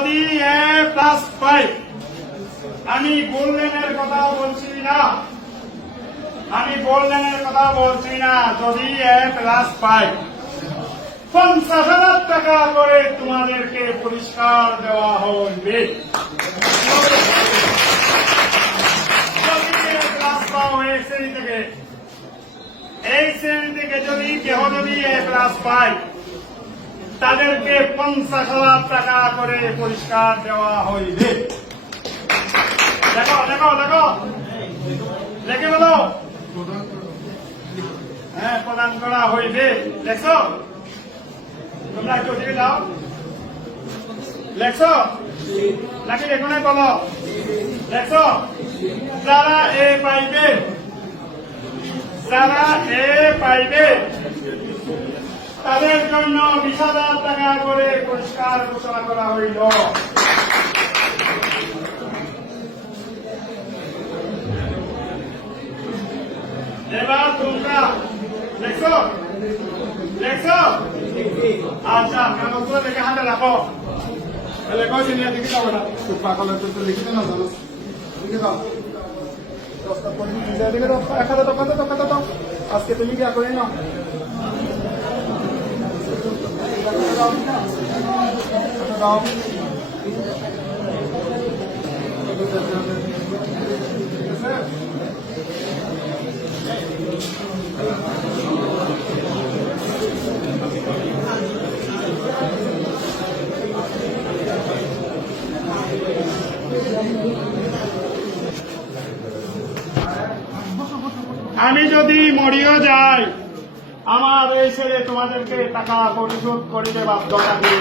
যদি A+ পাই, আমি গোল্ডেনের কথা বলছি না, আমি গোল্ডেনের কথা বলছি না, যদি A+ পাই 50,000 টাকা করে তোমাদেরকে পুরস্কার দেওয়া হবে। যদি A+ পাও এই শ্রেণী থেকে যদি কেহ যদি A+ পায় তাদেরকে 50,000 টাকা করে পুরস্কার দেওয়া হইবে। দেখো দেখো দেখো দেখে বলো, হ্যাঁ প্রদান করা হইবে। দেখছো তোমরা একটু দিকে যাও, লেখছো নাকি এখানে বলো, দেখছো যারা এ পাইবে, যারা এ পাইবে তাদের জন্য 20,000 টাকা করে পুরস্কার ঘোষণা করা হইল। এবার তোমরা দেখছো দেখছো, আচ্ছা কাগজগুলো দেখে হাতে রাখো, লেখো সিনিয়র দিকে যাবো না, পাগলের তো লিখিতে না জানো, লিখে দাও 10টা পয়েন্ট দিকে দাও, 1,000 টাকা দাও, আজকে তুমি কি করে নাও, আমি যদি মরিও যাই আমার এই ছেলে তোমাদেরকে টাকা পরিশোধ করিতে বাধ্য থাকবে।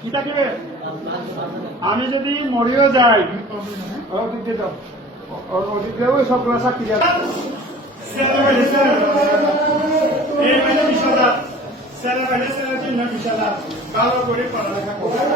কি থাকবে? আমি যদি মরিও যাই সবগুলো সাক্ষী এই 20,000 ছেলে 20,000 ভালো করে পড়ালেখা করবে।